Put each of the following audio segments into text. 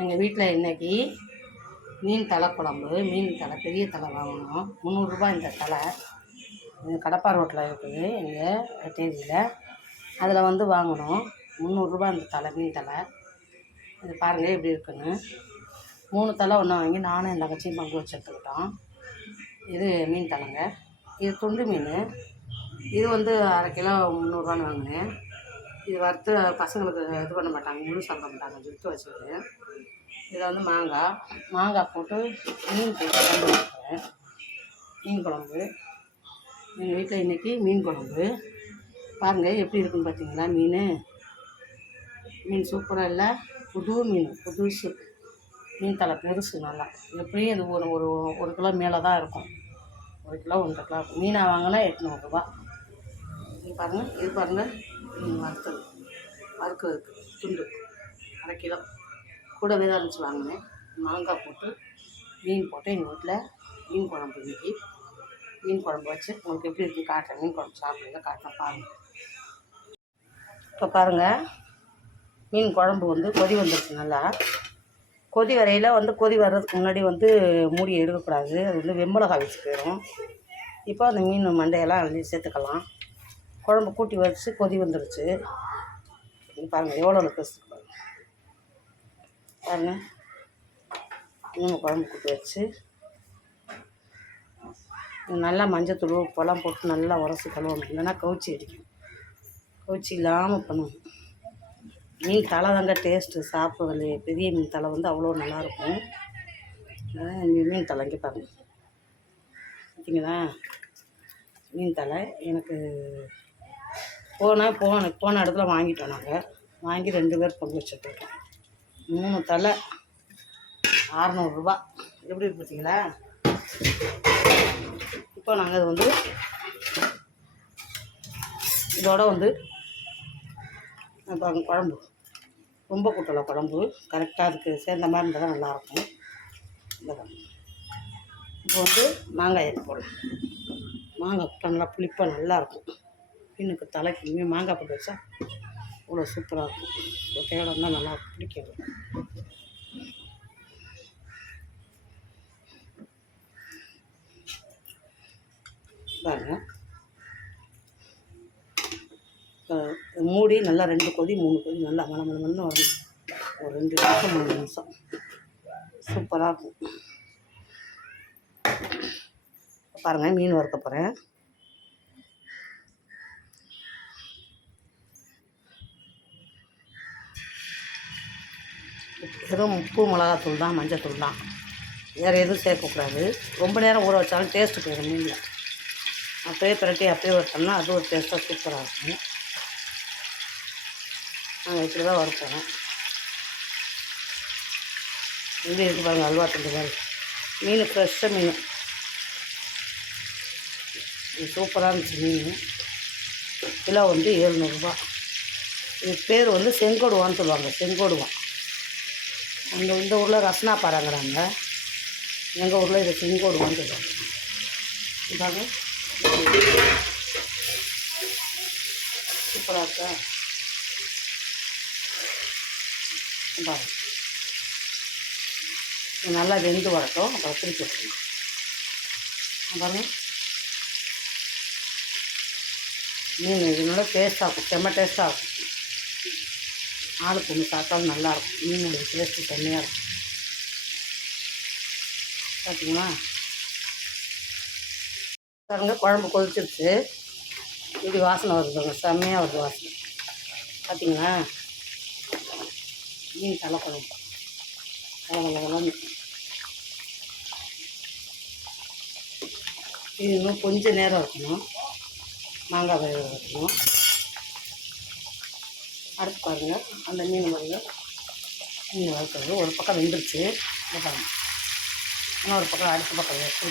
எங்கள் வீட்டில் இன்றைக்கி மீன் தலை குழம்பு. மீன் தலை பெரிய தலை வாங்கணும். 300 ரூபாய் இந்த தலை. இது கடப்பா ரோட்டில் இருக்குது எங்கள் வெட்டேரியில். அதில் வந்து வாங்கணும். 300 ரூபாய் இந்த தலை, மீன் தலை. இது பாருங்கள் எப்படி இருக்குன்னு. 3 தலை ஒன்றா வாங்கி நானும் என் தங்கச்சியும் பங்கு வச்சு எடுத்துக்கிட்டோம். இது மீன் தலைங்க. இது துண்டு மீன். இது வந்து அரை கிலோ 300 ரூபான்னு வாங்கினேன். இது வறுத்து பசங்களுக்கு இது பண்ண மாட்டாங்க, முழு சாப்பிட மாட்டாங்க, எடுத்து வச்சுக்கிட்டு. இதில் வந்து மாங்காய் போட்டு மீன் போட்டு குழம்பு வைக்கிறேன். மீன் குழம்பு எங்கள் வீட்டில் இன்றைக்கி மீன் குழம்பு. பாருங்கள் எப்படி இருக்குன்னு பார்த்தீங்களா? மீன் சூப்பராக இல்லை? புது மீன், புதுசு. மீன் தலை பெருசு நல்லா. எப்படியும் இது ஒரு கிலோ மேலே தான் இருக்கும். 1 கிலோ 1.5 கிலோ இருக்கும். மீனாக வாங்கினா 800 ரூபா. பாருங்கள், இது பாருங்கள், மீன் வறுக்கிறதுக்கு துண்டு அரை கிலோ கூடவே தான் இருந்துச்சு வாங்கினேன். மாங்காய் போட்டு மீன் போட்டு எங்கள் வீட்டில் மீன் குழம்பு. இன்றைக்கி மீன் குழம்பு வச்சு உங்களுக்கு எப்படி இருக்குது காட்டுறேன். மீன் குழம்பு சாப்பிடுங்க, காட்டுறேன் பாருங்கள். இப்போ பாருங்கள், மீன் குழம்பு வந்து கொதி வந்துருச்சு. நல்லா கொதி வரையில் வந்து கொதி வர்றதுக்கு முன்னாடி வந்து மூடி எடுக்கக்கூடாது. அது வந்து வெம்பளகாய் வச்சு போயிடும். இப்போ அந்த மீன் மண்டையெல்லாம் அள்ளி சேர்த்துக்கலாம். குழம்பு கூட்டி வச்சு கொதி வந்துருச்சு. பாருங்கள் எவ்வளோ பெருசு பாருங்கள். மீன் குழம்பு கூட்டி வச்சு நல்லா மஞ்சத்தூள் உப்பெல்லாம் போட்டு நல்லா உரசி கழுவணும். இல்லைன்னா கவுச்சி அடிக்கும். கவுச்சி இல்லாமல் பண்ணணும். மீன் தலை தாங்க டேஸ்ட்டு சாப்பிட்றதுலையே. பெரிய மீன் தலை வந்து அவ்வளோ நல்லாயிருக்கும். மீன் தலை இங்கே பாருங்கள், பார்த்தீங்களா? மீன் தலை எனக்கு போன இடத்துல வாங்கிட்டோம். நாங்கள் வாங்கி 2 பேர் பங்கு வச்சுருக்கோம். 3 தலை 600 ரூபா. எப்படி இருக்கு பார்த்தீங்களா? இப்போ நாங்கள் அது வந்து இதோட வந்து பாருங்க, குழம்பு ரொம்ப கூட்டலை. குழம்பு கரெக்டாக அதுக்கு சேர்ந்த மாதிரி இருந்தால் தான் நல்லாயிருக்கும். இப்போ வந்து மாங்காய் எடுத்து போடலாம். மாங்காய் போட்டால் நல்லா புளிப்பாக நல்லாயிருக்கும். மீனுக்கு தலைக்கு மாங்காய் போட்டு வச்சா அவ்வளோ சூப்பராக இருக்கும். தேடம் தான் நல்லா பிடிக்கும். பாருங்கள், மூடி நல்லா 2 கொதி 3 கொதி நல்லா மணமணன்னு வரும். ஒரு 2 நிமிஷம் 3 நிமிஷம் சூப்பராக இருக்கும். பாருங்கள், மீன் வறுக்க போகிறேன். வெறும் உப்பு மிளகாத்தூள் தான், மஞ்சத்தூள் தான், வேறு எதுவும் சேர்க்கக்கூடாது. ரொம்ப நேரம் ஊற வச்சாலும் டேஸ்ட்டு போயிடும் மீனில். அப்படியே பிரட்டி அப்படியே வச்சோம்னா அது ஒரு டேஸ்ட்டாக சூப்பராக இருக்கும். நாங்கள் இப்படி தான் வறுப்போம். எப்படி இருக்குது பாருங்கள், அல்வா தண்டு மாதிரி. மீன் ஃப்ரெஷ்ஷாக மீன் சூப்பராக இருந்துச்சு. மீன் கிலோ வந்து 700 ரூபா. இது பேர் வந்து செங்கோடுவான்னு சொல்லுவாங்க. செங்கோடுவான். இந்த ஊரில் ரசனா பாறாங்கிறாங்க. எங்கள் ஊரில் இதை செங்கோடுவான்னு சொல்லுவாங்க. இதாங்க சூப்பராக இருக்கா? பாருங்க, நல்லா வெந்து வரட்டும். அப்புறம் பிரித்து வச்சுக்கணும். பாருங்கள், மீன் இது நல்லா டேஸ்ட்டாக இருக்கும். செம்ம டேஸ்ட்டாக இருக்கும். ஆளுக்கு ஒன்று சாப்பிட்டாலும் நல்லாயிருக்கும். மீனோட டேஸ்ட்டு செம்மையாக இருக்கும். பார்த்தீங்களா? பாருங்க, குழம்பு கொதிச்சிருச்சு. இப்படி வாசனை வருதுங்க, செம்மையாக வருது வாசனை. பார்த்தீங்களா? மீன் தலை குழம்பு இது இன்னும் கொஞ்சம் நேரம் இருக்கணும். மாங்காய் வேக வைக்கணும். அடுத்து பாருங்கள், அந்த மீன் பாருங்கள், மீன் வறுக்கிறது ஒரு பக்கம் வெந்துருச்சு. பாருங்கள், இன்னொரு பக்கம் அடுத்த பக்கம் வச்சு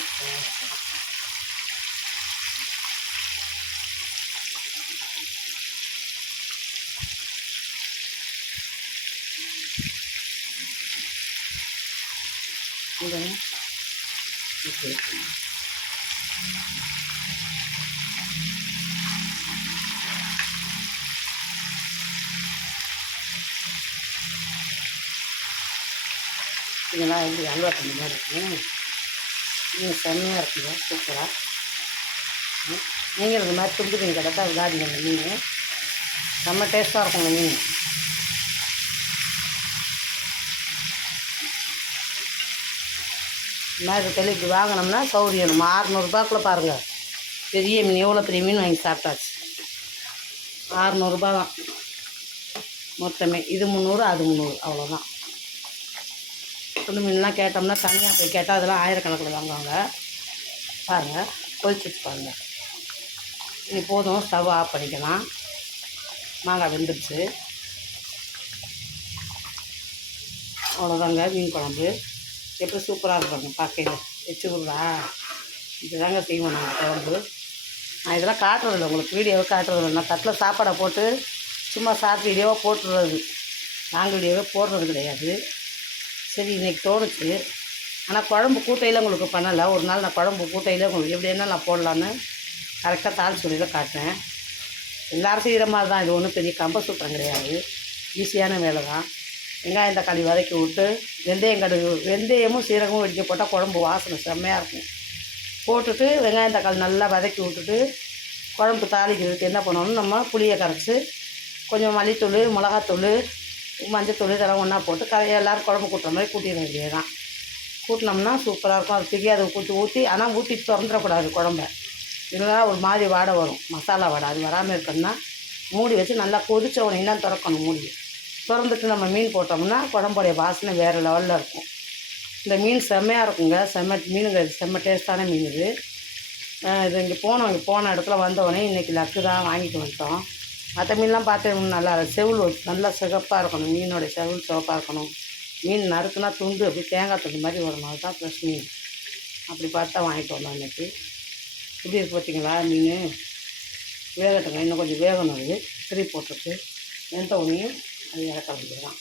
பார்த்தீங்களா எப்படி அல்வா தண்ணி மாதிரி இருக்குங்க. மீன் செம்மையாக இருக்குங்க, சூப்பராக. நீங்கள் இந்த மாதிரி துண்டு மீன் கிடச்சா விளையாடுங்க. அந்த மீன் செம்ம டேஸ்ட்டாக இருக்குங்க மீன். இந்த மாதிரி தொழில் இப்படி வாங்கினோம்னா சௌரியம். நம்ம 600ரூபாக்குள்ளே பாருங்கள், பெரிய மீன் எவ்வளோ பெரிய மீன் வாங்கி சாப்பிட்டாச்சு. 600ரூபா தான் மொத்தமே. இது 300, அது 300, அவ்வளோதான். துண்டு மீன்லாம் கேட்டோம்னா தனியாக போய் கேட்டால் அதெல்லாம் ஆயிரக்கணக்கில் வாங்குவாங்க. பாருங்கள், கொதிச்சுட்டு பாருங்கள். இது போதும், ஸ்டவ் ஆஃப் பண்ணிக்கலாம். மாங்காய் வெந்துடுச்சு. அவ்வளோதாங்க மீன் குழம்பு. எப்படி சூப்பராக இருப்பாங்க பார்க்கல. வச்சு விட்றா, இதுதாங்க செய்வோம் நாங்கள் குழம்பு. நான் இதெல்லாம் காட்டுறதில்ல உங்களுக்கு, வீடியோவை காட்டுறதில்ல. நான் தட்டில் சாப்பாடை போட்டு சும்மா ஷார்ட் வீடியோவாக போட்டுடுறது. லாங் வீடியோவே போடுறது கிடையாது. சரி, இன்றைக்கி தோணுச்சு. ஆனால் குழம்பு கூட்டையில் உங்களுக்கு பண்ணலை. ஒரு நாள் நான் குழம்பு கூட்டையில் உங்களுக்கு எப்படி என்ன நான் போடலான்னு கரெக்டாக தாள் சொல்லியில் காட்டினேன். எல்லோரும் செய்கிற மாதிரி தான். இது ஒன்றும் பெரிய கம்ப சூத்திரம் கிடையாது, ஈஸியான வேலை தான். வெங்காயம் தக்காளி வதக்கி விட்டு வெந்தயம் கடுகு, வெந்தயமும் சீரகமும் வெடிக்க போட்டால் குழம்பு வாசனை செம்மையாக இருக்கும். போட்டுட்டு வெங்காயம் தக்காளி நல்லா வதக்கி விட்டுட்டு குழம்பு தாளிக்கிறதுக்கு என்ன பண்ணணும், நம்ம புளியை கரைச்சி கொஞ்சம் மல்லித்தூள், மிளகாத்தூள், மஞ்சத்தூள் இதெல்லாம் ஒன்றா போட்டு எல்லோரும் குழம்பு கூட்டுற மாதிரி கூட்டிட வேண்டியது தான். கூட்டினோம்னா சூப்பராக இருக்கும். அது திகி அதை ஊற்றி ஆனால் ஊற்றி திறந்துடக்கூடாது குழம்ப, இல்லைனா ஒரு மாதிரி வாடை வரும், மசாலா வாடை. அது வராமல் இருக்கணும்னா மூடி வச்சு நல்லா கொதிச்ச உடனே தான் திறக்கணும். மூடி திறந்துட்டு நம்ம மீன் போட்டோம்னா குழம்புடைய வாசனை வேறு லெவலில் இருக்கும். இந்த மீன் செம்மையாக இருக்குங்க. மீனுங்க செம்ம டேஸ்ட்டான மீன் இது. இது இங்கே போன இடத்துல வந்தோடனே இன்றைக்கி லக்கு தான் வாங்கிட்டு வந்துட்டோம். மற்ற மீன்லாம் பார்த்து நல்லா செவுள் நல்லா சிகப்பாக இருக்கணும். மீனோடைய செவுள் சிவப்பாக இருக்கணும். மீன் நறுக்குனா துண்டு அப்படி தேங்காய் துண்டு மாதிரி வரணும். அதுதான் ஃப்ரெஷ் மீன். அப்படி பார்த்து தான் வாங்கிட்டு வந்தோம் இன்றைக்கி. இப்படி இருக்கு பார்த்தீங்களா மீன். வேகட்டுங்க, இன்னும் கொஞ்சம் வேகணும். அது திருப்பி போட்டுட்டு வெந்த உடனே அது இறக்க வேண்டியதுதான்.